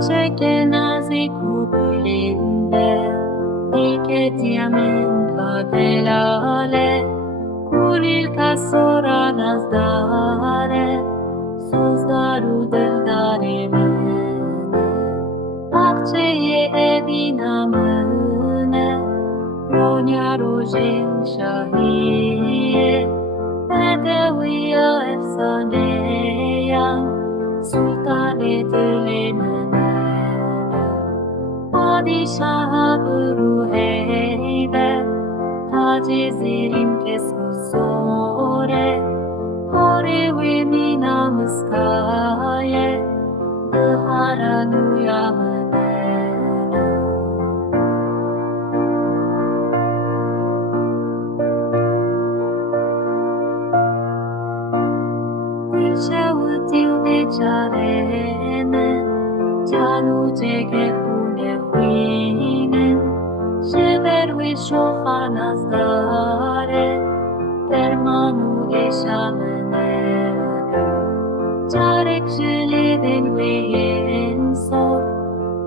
che nazi kubilinde Diketiamento delale Kulil kasora nazdare Suzdaru dildare mene Akçeye evinamene Ronya rojin shahiye Bedewiya efsaneyan Sultane dilimene Padişah buru heybe Taci zirin kesmu sore Kore ve minamıskaye Dıharan uyamene Dilşavutil beçarene Canu cege pune huinen Şeber ve şofanas dare Permanu eşamene Çarek jilidin ve yensor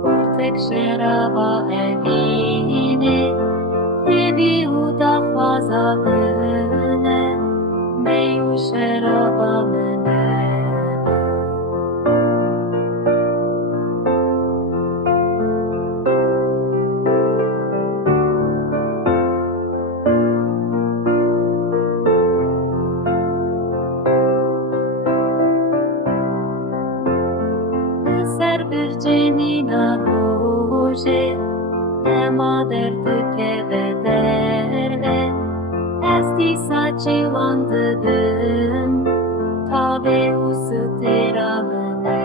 Kurtek şeraba evine Evi uda fazadine Meyu şeraba mene Ser bir cenina roje Tema dertike vederve Esti saçılandırdım Tabe usıtıramene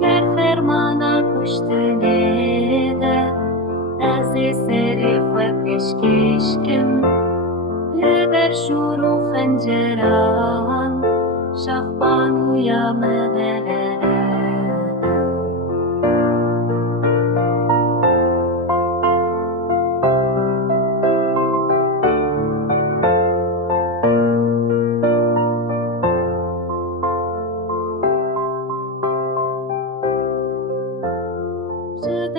Ger fermana kuştune de Ez serif ve peşkeşkim Leder şuru fenceran Şahban uyamene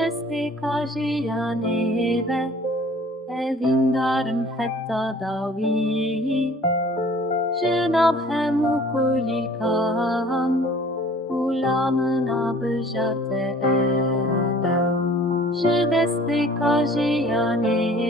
Desti kajiyaneve Evindarım hatta davi Cenab hemu kulikan Gulamına bıjate edem Desti kajiyaneve